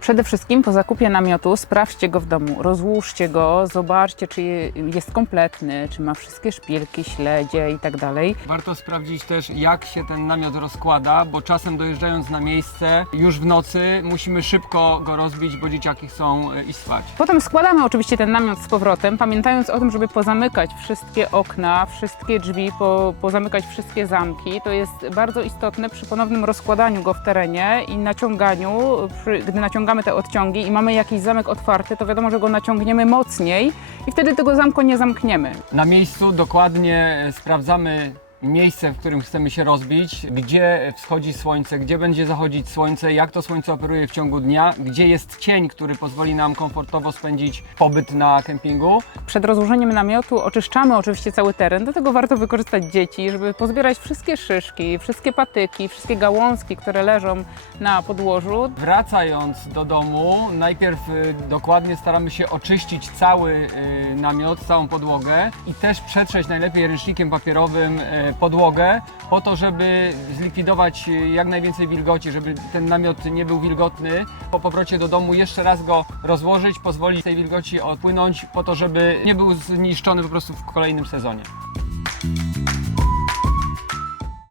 Przede wszystkim po zakupie namiotu sprawdźcie go w domu, rozłóżcie go, zobaczcie, czy jest kompletny, czy ma wszystkie szpilki, śledzie i tak dalej. Warto sprawdzić też, jak się ten namiot rozkłada, bo czasem dojeżdżając na miejsce już w nocy musimy szybko go rozbić, bo dzieciaki chcą e, iść spać. Potem składamy oczywiście ten namiot z powrotem, pamiętając o tym, żeby pozamykać wszystkie okna, wszystkie drzwi, po, pozamykać wszystkie zamki. To jest bardzo istotne przy ponownym rozkładaniu go w terenie i naciąganiu. Przy, gdy naciągamy te odciągi i mamy jakiś zamek otwarty, to wiadomo, że go naciągniemy mocniej i wtedy tego zamku nie zamkniemy. Na miejscu dokładnie sprawdzamy miejsce, w którym chcemy się rozbić, gdzie wschodzi słońce, gdzie będzie zachodzić słońce, jak to słońce operuje w ciągu dnia, gdzie jest cień, który pozwoli nam komfortowo spędzić pobyt na kempingu. Przed rozłożeniem namiotu oczyszczamy oczywiście cały teren, do tego warto wykorzystać dzieci, żeby pozbierać wszystkie szyszki, wszystkie patyki, wszystkie gałązki, które leżą na podłożu. Wracając do domu, najpierw y, dokładnie staramy się oczyścić cały y, namiot, całą podłogę i też przetrzeć najlepiej ręcznikiem papierowym y, podłogę po to, żeby zlikwidować y, jak najwięcej wilgoci, żeby ten namiot nie był wilgotny. Po powrocie do domu jeszcze raz go rozłożyć, pozwolić tej wilgoci odpłynąć po to, żeby nie był zniszczony po prostu w kolejnym sezonie.